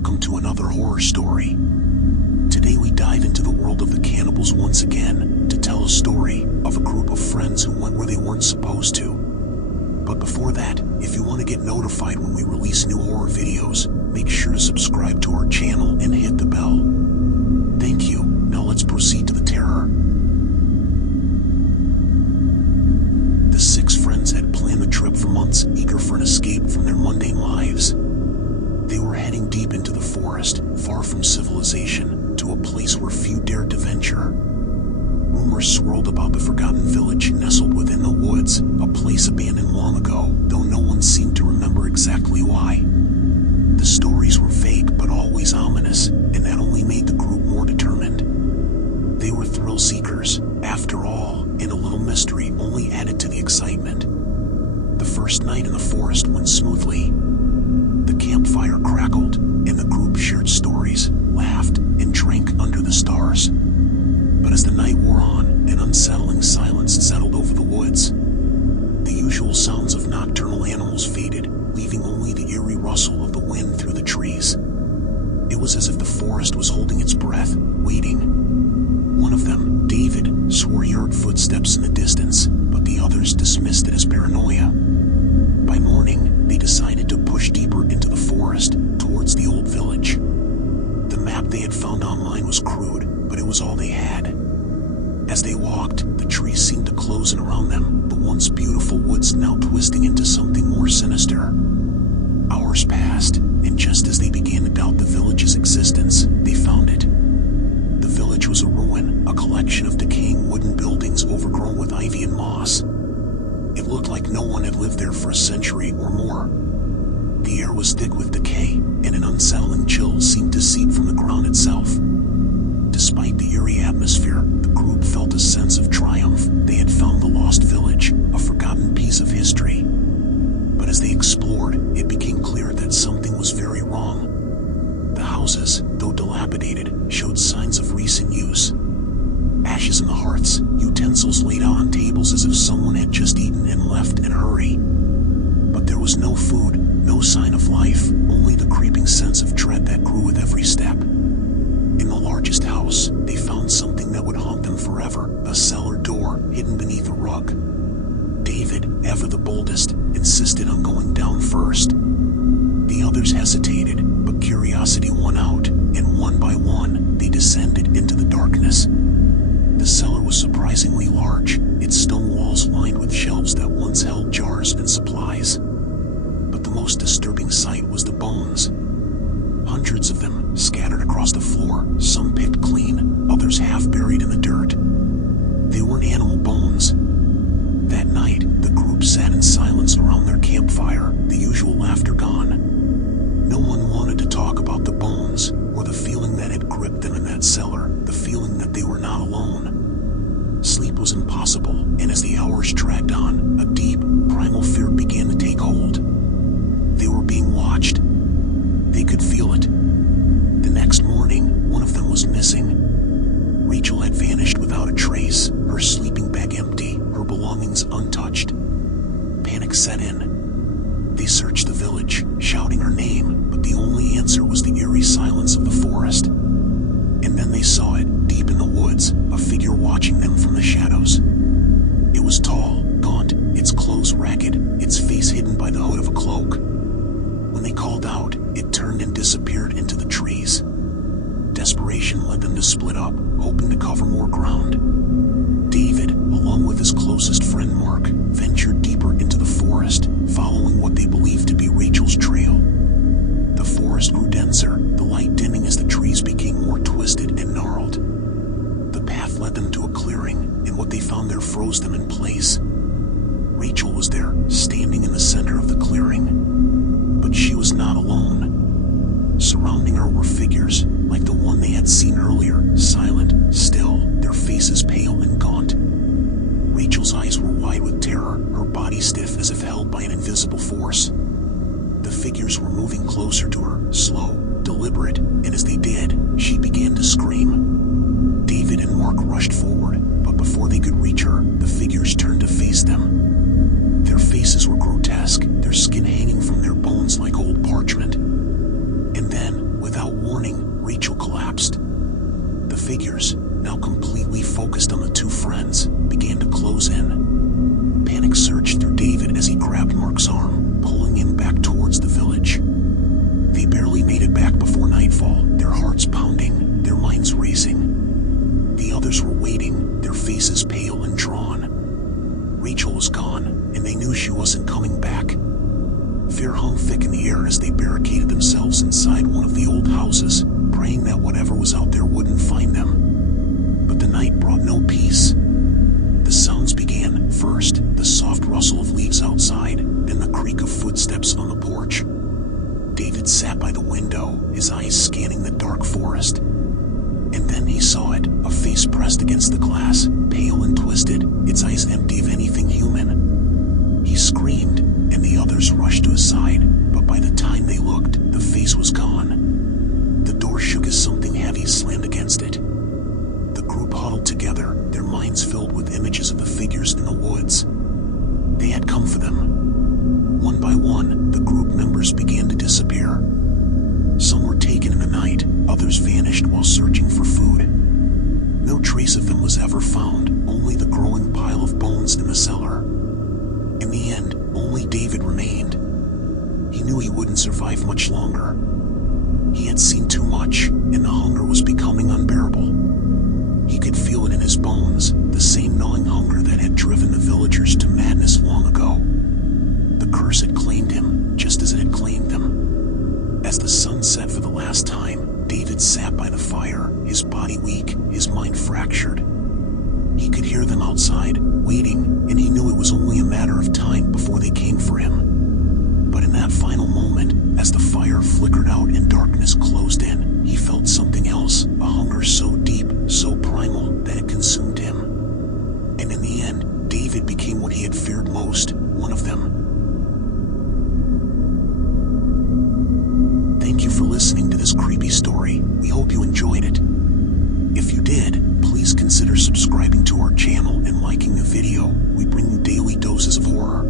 welcome to another horror story. Today we dive into the world of the cannibals once again to tell a story of a group of friends who went where they weren't supposed to. But before that, if you want to get notified when we release new horror videos, make sure to subscribe to our channel and hit the bell. Thank you. Now let's proceed to the terror. The six friends had planned the trip for months, eager for an escape from their mundane lives. They were heading deep into the forest, far from civilization, to a place where few dared to venture. Rumors swirled about the forgotten village nestled within the woods, a place abandoned long ago, though no one seemed to remember exactly why. The stories were vague but always ominous, and that only made the group more determined. They were thrill seekers, after all, and a little mystery only added to the excitement. The first night in the forest went smoothly. The campfire crackled, and the group shared stories, laughed, and drank under the stars. But as the night wore on, an unsettling silence settled over the woods. The usual sounds of nocturnal animals faded, leaving only the eerie rustle of the wind through the trees. It was as if the forest was holding its breath, waiting. One of them, David, swore he heard footsteps in the distance, but the others dismissed it as paranoia. By morning, they decided to push deeper into the forest, towards the old village. The map they had found online was crude, but it was all they had. As they walked, the trees seemed to close in around them, the once beautiful woods now twisting into something more sinister. Hours passed, and just as they began to doubt the village's existence, they found it. The village was a ruin, a collection of decaying wooden buildings overgrown with ivy and moss. It looked like no one had lived there for a century or more. The air was thick with decay, and an unsettling chill seemed to seep from the ground itself. Despite the eerie atmosphere, the group felt a sense of triumph. They had found the lost village, a forgotten piece of history. But as they explored, it became clear that something was very wrong. The houses, though dilapidated, showed signs of recent use. Ashes in the hearths, utensils laid out on tables as if someone had just eaten and left in a hurry. But there was no food, no sign of life, only the creeping sense of dread that grew with every step. In the largest house, they found something that would haunt them forever, a cellar door hidden beneath a rug. David, ever the boldest, insisted on going down first. The others hesitated, but curiosity won out, and one by one, they descended into the darkness. The cellar was surprisingly large, its stone walls lined with shelves that once held jars and supplies. But the most disturbing sight was the bones. Hundreds of them scattered across the floor, some picked clean, others half buried in the dirt. They weren't animal bones. That night, the group sat in silence around their campfire, the usual laughter gone. No one wanted to talk about the bones, or the feeling that had gripped them in that cellar, the feeling that they were not alone. Sleep was impossible, and as the hours dragged on, a deep, primal fear began to take hold. They were being watched. They could feel it. The next morning, one of them was missing. Rachel had vanished without a trace, her sleeping bag empty, her belongings untouched. Panic set in. They searched the village, shouting her name, but the only answer was the eerie silence of the forest. And then they saw it, deep in the woods, a figure watching them from the shadows. It was tall, gaunt, its clothes ragged, its face hidden by the hood of a cloak. When they called out, it turned and disappeared into the trees. Desperation led them to split up, hoping to cover more ground. David, along with his closest friend Mark, ventured deeper into the forest, following what they believed to be Rachel's trail. The forest grew denser, the light dimming as the trees became more twisted and gnarled. The path led them to a clearing, and what they found there froze them in place. Rachel was there, standing in the center of the clearing. But she was not alone. Surrounding her were figures, like the one they had seen earlier, silent, still, their faces pale and gaunt. Rachel's eyes were wide with terror, her body stiff as if held by an invisible force. The figures were moving closer to her, slow, deliberate, and as they did, she began to scream. David and Mark rushed forward, but before they could reach her, the figures turned to face them. Their faces were grotesque, their skin hanging from their bones like old parchment. And then, without she wasn't coming back. Fear hung thick in the air as they barricaded themselves inside one of the old houses, praying that whatever was out there wouldn't find them. But the night brought no peace. The sounds began. First, the soft rustle of leaves outside, then the creak of footsteps on the porch. David sat by the window, his eyes scanning the dark forest. And then he saw it, a face pressed against the glass, pale and twisted, its eyes empty of anything human. He screamed, and the others rushed to his side, but by the time they looked, the face was gone. The door shook as something heavy slammed against it. The group huddled together, their minds filled with images of the figures in the woods. They had come for them. One by one, the group members began to disappear. Some were taken in the night, others vanished while searching for food. No trace of them was ever found, only the growing pile of bones in the cellar. In the end, only David remained. He knew he wouldn't survive much longer. He had seen too much, and the hunger was becoming unbearable. He could feel it in his bones, the same gnawing hunger that had driven the villagers to madness long ago. The curse had claimed him, just as it had claimed them. As the sun set for the last time, David sat by the fire, his body weak, his mind fractured. He could hear them outside, waiting, and he knew it was only a matter of time before they came for him. But in that final moment, as the fire flickered out and darkness closed in, he felt something else, a hunger so deep, so primal, that it consumed him. And in the end, David became what he had feared most, one of them. Thank you for listening to this creepy story. We hope you enjoyed it. If you did, please consider subscribing to our channel and liking the video. We bring you daily doses of horror.